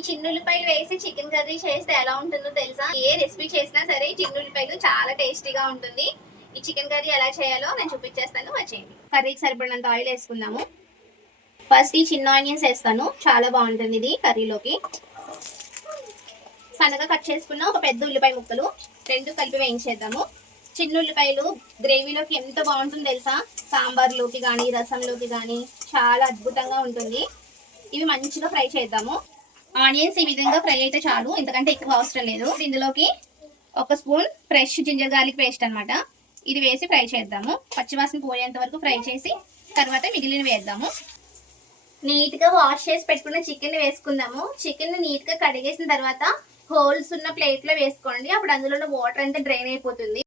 ఈ చిన్నుల్లిపాయలు వేసి chicken curry చేస్తే ఎలా ఉంటుందో తెలుసా? ఏ రెసిపీ చేసినా సరే చిన్నుల్లిపాయలు చాలా టేస్టీగా ఉంటుంది. ఈ చికెన్ కర్రీ ఎలా చేయాలో నేను చూపించేస్తాను, వచ్చేయండి. కర్రీకి సరిపడినంత ఆయిల్ వేసుకుందాము. ఫస్ట్ ఈ చిన్న ఆనియన్స్ వేస్తాను, చాలా బాగుంటుంది ఇది కర్రీలోకి. సన్నగా కట్ చేసుకున్న ఒక పెద్ద ఉల్లిపాయ ముక్కలు రెండు కలిపి వేయించేద్దాము. చిన్న ఉల్లిపాయలు గ్రేవీలోకి ఎంత బాగుంటుందో తెలుసా? సాంబార్లోకి కానీ రసంలోకి కానీ చాలా అద్భుతంగా ఉంటుంది. ఇవి మంచిగా ఫ్రై చేద్దాము. ఆనియన్స్ ఈ విధంగా ఫ్రై అయితే చాలు, ఎందుకంటే ఎక్కువ అవసరం లేదు. ఇందులోకి ఒక spoon fresh ginger garlic paste అనమాట, ఇది వేసి ఫ్రై చేద్దాము. పచ్చివాసన పోయేంత వరకు ఫ్రై చేసి తర్వాత మిగిలిన వేద్దాము. నీట్గా వాష్ చేసి పెట్టుకున్న చికెన్ వేసుకుందాము. చికెన్ నీట్గా కడిగేసిన తర్వాత హోల్స్ ఉన్న ప్లేట్లో వేసుకోండి, అప్పుడు అందులో ఉన్న వాటర్ అంతా డ్రైన్ అయిపోతుంది.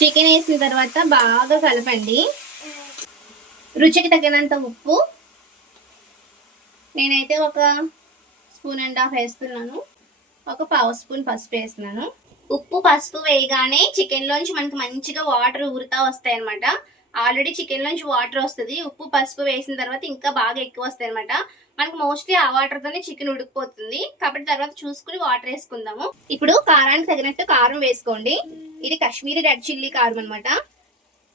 చికెన్ వేసిన తర్వాత బాగా కలపండి. రుచికి తగినంత ఉప్పు, నేనైతే ఒక 1.5 స్పూన్ వేస్తున్నాను. ఒక 1/2 స్పూన్ పసుపు వేస్తున్నాను. ఉప్పు పసుపు వేయగానే చికెన్లోంచి మనకు మంచిగా వాటర్ ఊరుతా వస్తాయి అనమాట. ఆల్రెడీ చికెన్లోంచి వాటర్ వస్తుంది, ఉప్పు పసుపు వేసిన తర్వాత ఇంకా బాగా ఎక్కువ వస్తాయి అనమాట. మనకు మోస్ట్లీ ఆ వాటర్తోనే చికెన్ ఉడికిపోతుంది, కాబట్టి తర్వాత చూసుకుని వాటర్ వేసుకుందాము. ఇప్పుడు కారానికి తగినట్టు కారం వేసుకోండి. ఇది కాశ్మీరీ రెడ్ చిల్లీ కారం అనమాట.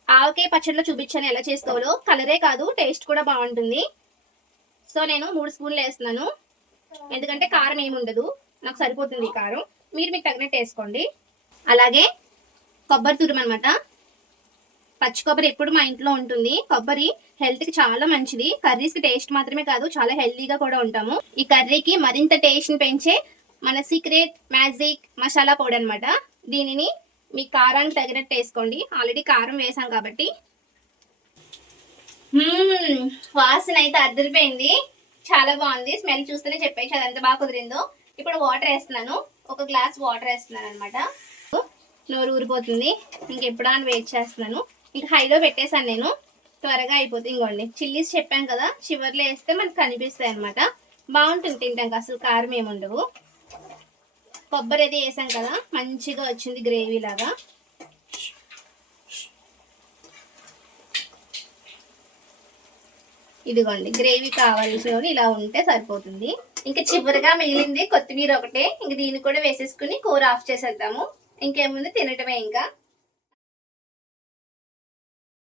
ఆవకాయ పచ్చడిలో చూపించాను ఎలా చేసుకోవాలో. కలరే కాదు, టేస్ట్ కూడా బాగుంటుంది. సో నేను 3 స్పూన్లు వేస్తున్నాను, ఎందుకంటే కారం ఏమి ఉండదు, నాకు సరిపోతుంది కారం. మీరు మీకు తగినట్టు వేసుకోండి. అలాగే కొబ్బరి తురుము అనమాట. పచ్చి కొబ్బరి ఎప్పుడు మా ఇంట్లో ఉంటుంది. కొబ్బరి హెల్త్కి చాలా మంచిది. కర్రీస్కి టేస్ట్ మాత్రమే కాదు, చాలా హెల్తీగా కూడా ఉంటాము. ఈ కర్రీకి మరింత టేస్ట్ని పెంచే మన సీక్రెట్ మ్యాజిక్ మసాలా పౌడర్ అనమాట. దీనిని మీ కారానికి తగినట్టు వేసుకోండి, ఆల్రెడీ కారం వేసాం కాబట్టి. వాసన అయితే అదిరిపోయింది, చాలా బాగుంది. స్మెల్ చూస్తేనే చెప్పేసి అది ఎంత బాగా కుదిరిందో. ఇప్పుడు వాటర్ వేస్తున్నాను, 1 గ్లాస్ వాటర్ వేస్తున్నాను అనమాట. నోరు ఊరిపోతుంది, ఇంకెప్పుడా అని వెయిట్ చేస్తున్నాను. ఇంకా హైలో పెట్టేశాను నేను, త్వరగా అయిపోతుంది. ఇంకోండి చిల్లీస్ చెప్పాను కదా, చివర్లో వేస్తే మనకు కనిపిస్తాయి అనమాట. బాగుంటుంది తింటాం, అసలు కారం ఏముండవు. కొబ్బరి అది వేసాం కదా, మంచిగా వచ్చింది గ్రేవీ లాగా. ఇదిగోండి గ్రేవీ కావాల్సిన ఇలా ఉంటే సరిపోతుంది. ఇంకా చివరిగా మిగిలింది కొత్తిమీర ఒకటే, ఇంక దీన్ని కూడా వేసేసుకుని కూర ఆఫ్ చేసేద్దాము. ఇంకేముంది, తినటమే ఇంకా.